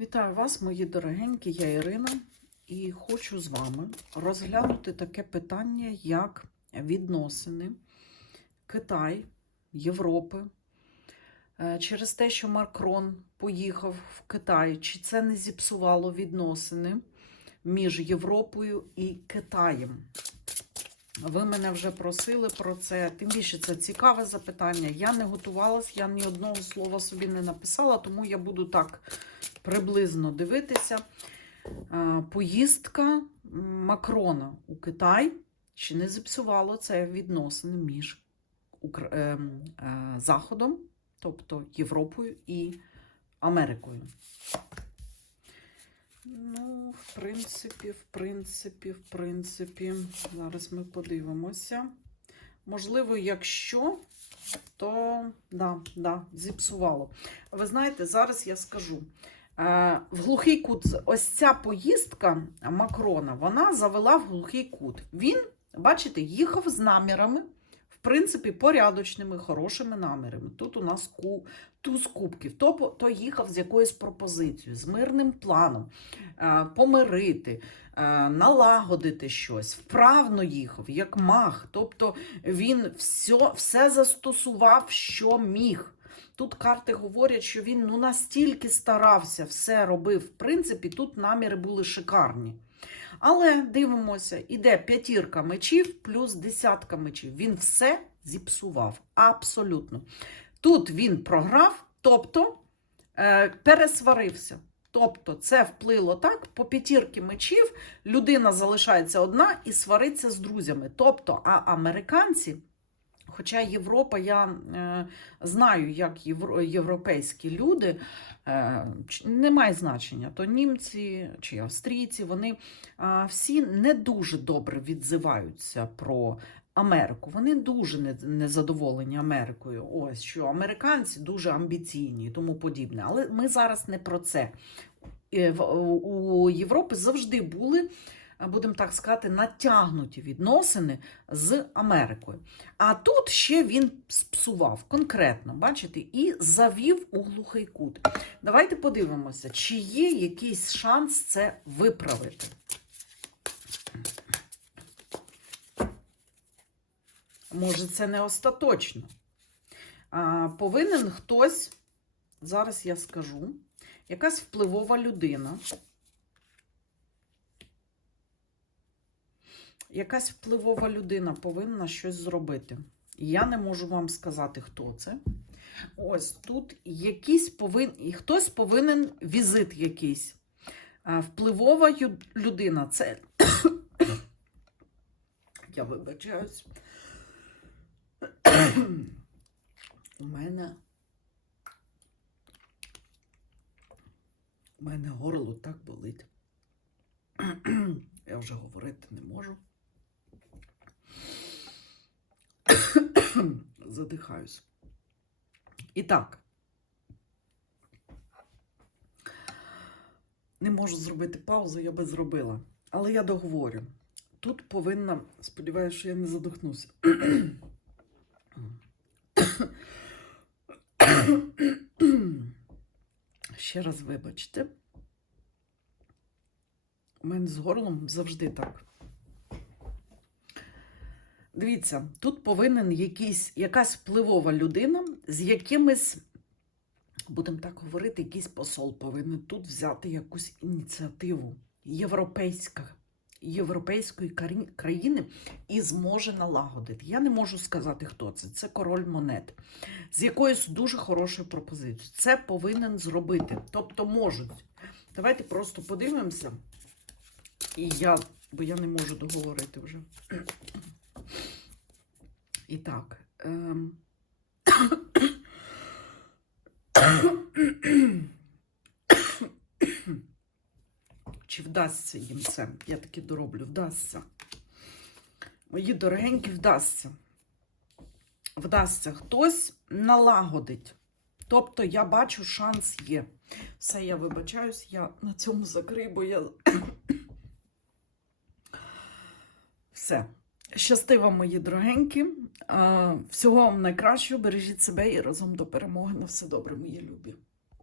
Вітаю вас, мої дорогенькі, я Ірина, і хочу з вами розглянути таке питання, як відносини Китай, Європи. Е, Через те, що Макрон поїхав в Китай, чи це не зіпсувало відносини між Європою і Китаєм? Ви мене вже просили про це. Тим більше це цікаве запитання. Я не готувалась, я ні одного слова собі не написала, тому я буду так приблизно дивитися. Поїздка Макрона у Китай чи не зіпсувало це відносини між ем, е, Заходом, тобто Європою і Америкою. Ну, в принципі, в принципі, в принципі, зараз ми подивимося. Можливо, якщо, то да, да, зіпсувало. Ви знаєте, зараз я скажу. Е, В глухий кут, ось ця поїздка Макрона, вона завела в глухий кут. Він, бачите, їхав з намірами, в принципі, порядочними, хорошими намірами. Тут у нас ку, туз кубків. То, то їхав з якоюсь пропозицією, з мирним планом, е, помирити, е, налагодити щось. Вправно їхав, як маг. Тобто він все, все застосував, що міг. Тут карти говорять, що він ну настільки старався, все робив. В принципі, тут наміри були шикарні. Але дивимося, іде п'ятірка мечів плюс десятка мечів. Він все зіпсував. Абсолютно. Тут він програв, тобто е, пересварився. Тобто це вплило так, по п'ятірки мечів людина залишається одна і свариться з друзями. Тобто, а американці. Хоча Європа, я е, знаю, як євро, європейські люди, е, немає значення, то німці чи австрійці, вони е, всі не дуже добре відзиваються про Америку. Вони дуже не, незадоволені Америкою. Ось що американці дуже амбіційні і тому подібне. Але ми зараз не про це. Е, в- У Європи завжди були. Будемо так сказати, натягнуті відносини з Америкою. А тут ще він спсував конкретно, бачите, і завів у глухий кут. Давайте подивимося, чи є якийсь шанс це виправити. Може, це не остаточно. А, повинен хтось, зараз я скажу, якась впливова людина. Якась впливова людина повинна щось зробити. Я не можу вам сказати, хто це. Ось тут якийсь повин... і хтось повинен візит якийсь. Впливова людина це. Я вибачаюсь. У мене. У мене горло так болить. Я вже говорити не можу. Задихаюсь. І так. Не можу зробити паузу, я би зробила. Але я договорю. Тут повинна, сподіваюся, що я не задохнуся. Ще раз вибачте. У мене з горлом завжди так. Дивіться, тут повинен якийсь, якась впливова людина з якимись, будемо так говорити, якийсь посол повинен тут взяти якусь ініціативу європейська, європейської країни і зможе налагодити. Я не можу сказати, хто це. Це король монет з якоюсь дуже хорошою пропозицією. Це повинен зробити. Тобто можуть. Давайте просто подивимося. І я, бо я не можу договорити вже. І так. Ем... Чи вдасться їм це? Я таки дороблю, вдасться. Мої дорогенькі, вдасться. Вдасться. Хтось налагодить. Тобто я бачу, шанс є. Все, я вибачаюсь, я на цьому закрию, бо я. Все. Щасти вам, мої дорогенькі. Всього вам найкращого. Бережіть себе і разом до перемоги. На все добре, мої любі.